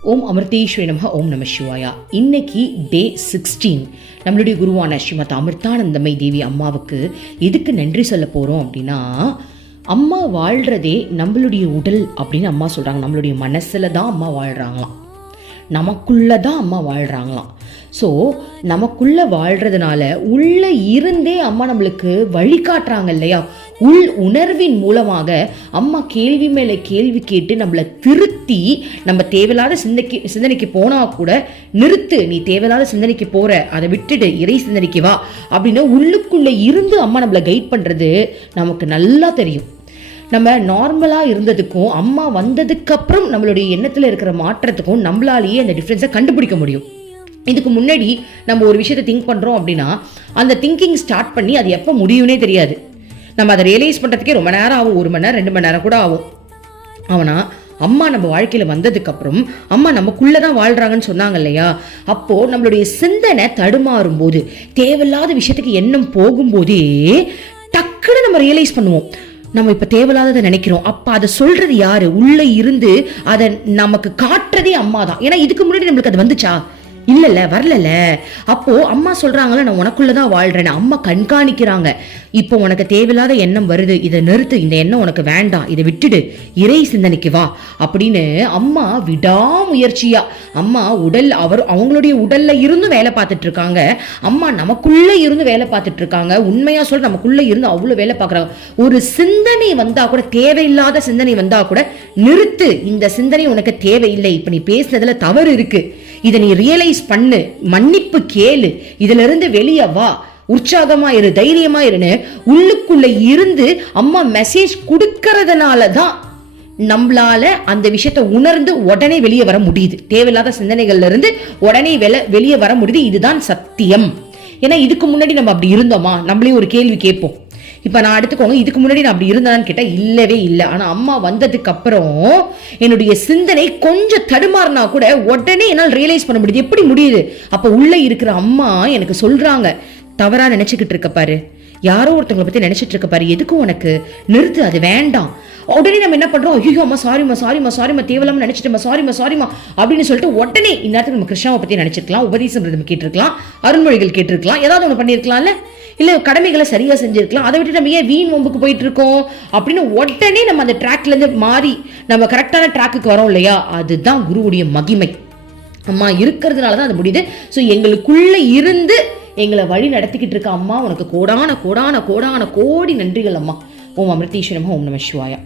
ஓம் அமிர்தேஸ்வரி நமக ஓம் நம சிவாயா. இன்னைக்கு டே சிக்ஸ்டீன் நம்மளுடைய குருவான ஸ்ரீமத் அமிர்தானந்தமை தேவி அம்மாவுக்கு எதுக்கு நன்றி சொல்ல போகிறோம் அப்படின்னா அம்மா வாழ்கிறதே நம்மளுடைய உடல் அப்படின்னு அம்மா சொல்கிறாங்க நம்மளுடைய மனசில் தான் அம்மா வாழ்கிறாங்களாம் நமக்குள்ளே தான் அம்மா வாழ்கிறாங்களாம் ஸோ நமக்குள்ளே வாழ்கிறதுனால உள்ளே இருந்தே அம்மா நம்மளுக்கு வழிகாட்டுறாங்க இல்லையா? உள் உணர்வின் மூலமாக அம்மா கேள்வி மேலே கேள்வி கேட்டு நம்மளை திருத்தி நம்ம தேவையில்லாத சிந்தனைக்கு சிந்தனைக்கு போனால் கூட நிறுத்து நீ தேவையில்லாத சிந்தனைக்கு போகிற அதை விட்டுடு இறை சிந்தனைக்கு வா அப்படின்னு உள்ளுக்குள்ளே இருந்து அம்மா நம்மளை கைட் பண்ணுறது நமக்கு நல்லா தெரியும். நம்ம நார்மலாக இருந்ததுக்கும் அம்மா வந்ததுக்கப்புறம் நம்மளுடைய எண்ணத்தில் இருக்கிற மாற்றத்துக்கும் நம்மளாலேயே அந்த டிஃப்ரென்ஸை கண்டுபிடிக்க முடியும். இதுக்கு முன்னாடி நம்ம ஒரு விஷயத்தை திங்க் பண்ணுறோம் அப்படின்னா அந்த திங்கிங் ஸ்டார்ட் பண்ணி அது எப்போ முடியும்னே தெரியாது. நம்ம அதை ரியலைஸ் பண்ணுறதுக்கே ரொம்ப நேரம் ஆகும். ஒரு மணி நேரம் ரெண்டு மணி நேரம் கூட ஆகும். ஆனால் அம்மா நம்ம வாழ்க்கையில் வந்ததுக்கப்புறம் அம்மா நமக்குள்ளே தான் வாழ்கிறாங்கன்னு சொன்னாங்க இல்லையா? அப்போது நம்மளுடைய சிந்தனை தடுமாறும் போது தேவையில்லாத விஷயத்துக்கு எண்ணம் போகும்போதே டக்குன்னு நம்ம ரியலைஸ் பண்ணுவோம். நம்ம இப்போ தேவையில்லாததை நினைக்கிறோம். அப்போ அதை சொல்கிறது யார்? உள்ளே இருந்து அதை நமக்கு காட்டுறதே அம்மா தான் ஏன்னா இதுக்கு முன்னாடி நம்மளுக்கு அது வந்துச்சா? இல்லைல்ல வரலல்ல. அப்போ அம்மா சொல்றாங்கல்ல நான் உனக்குள்ளதான் வாழ்றேன்னு. அம்மா கண்காணிக்கிறாங்க. இப்போ உனக்கு தேவையில்லாத எண்ணம் வருது. இதை நிறுத்து. இந்த எண்ணம் உனக்கு வேண்டாம். இதை விட்டுடு. இறை சிந்தனைக்கு வா. அப்படின்னு அம்மா விடாமுயற்சியா அம்மா உடல் அவர் அவங்களுடைய உடல்ல இருந்து வேலை பார்த்துட்டு இருக்காங்க. அம்மா நமக்குள்ள இருந்து வேலை பார்த்துட்டு இருக்காங்க. உண்மையா சொல்ற நமக்குள்ள இருந்து அவ்வளவு வேலை பார்க்கறாங்க. ஒரு சிந்தனை வந்தா கூட தேவையில்லாத சிந்தனை வந்தா கூட நிறுத்து. இந்த சிந்தனை உனக்கு தேவையில்லை. இப்ப நீ பேசுனதுல தவறு இருக்கு. இதை நீ ரியலைஸ் பண்ணு மன்னிப்பு கேளு இதுல இருந்து வெளியே வா உற்சாகமா இரு தைரியமா இருன்னு உள்ளுக்குள்ள இருந்து அம்மா மெசேஜ் கொடுக்கறதுனால தான் நம்மளால அந்த விஷயத்தை உணர்ந்து உடனே வெளியே வர முடியுது. தேவையில்லாத சிந்தனைகள்ல இருந்து உடனே வெளியே வர முடியுது. இதுதான் சத்தியம். ஏன்னா இதுக்கு முன்னாடி நம்ம அப்படி இருந்தோமா? நம்மளே ஒரு கேள்வி கேட்போம். இப்போ நான் எடுத்துக்கோங்க இதுக்கு முன்னாடி நான் அப்படி இருந்தான்னு கேட்டால் இல்லவே இல்லை. ஆனால் அம்மா வந்ததுக்கு அப்புறம் என்னுடைய சிந்தனை கொஞ்சம் தடுமாறினா கூட உடனே என்னால் ரியலைஸ் பண்ண முடியுது. எப்படி முடியுது? அப்போ உள்ளே இருக்கிற அம்மா எனக்கு சொல்றாங்க தவறா நினச்சிக்கிட்டு இருக்க பாரு. யாரோ ஒருத்தவங்களை பத்தி நினைச்சிட்டு இருக்க பாரு. எதுக்கும் உனக்கு? நிறுத்து அது வேண்டாம். உடனே நம்ம என்ன பண்றோம்? ஐயோ அம்மா சாரிம்மா சாரிம்மா சாரிம்மா தேவையில்லாம நினைச்சிட்டோம்மா சாரிம்மா சாரிம்மா அப்படின்னு சொல்லிட்டு உடனே இந்நேரத்துக்கு நம்ம கிருஷ்ணாவை பத்தி நினைச்சிருக்கலாம். உபதேசம் கேட்டிருக்கலாம். அருண்மொழிகள் கேட்டிருக்கலாம். ஏதாவது ஒன்று பண்ணியிருக்கலாம்ல? இல்லை கடமைகளை சரியாக செஞ்சுருக்கலாம். அதை விட்டு நம்ம ஏன் வீண் வம்புக்கு போயிட்டு இருக்கோம் அப்படின்னு உடனே நம்ம அந்த ட்ராக்லேருந்து மாறி நம்ம கரெக்டான ட்ராக்குக்கு வரோம் இல்லையா? அதுதான் குருவுடைய மகிமை. அம்மா இருக்கிறதுனால தான் அது முடியுது. ஸோ எங்களுக்குள்ளே இருந்து எங்களை வழி நடத்திக்கிட்டு இருக்க அம்மா உனக்கு கோடான கோடான கோடான கோடி நன்றிகள் அம்மா. ஓம் அமிர்தீஸ்வரம் ஓம் நம சிவாயா.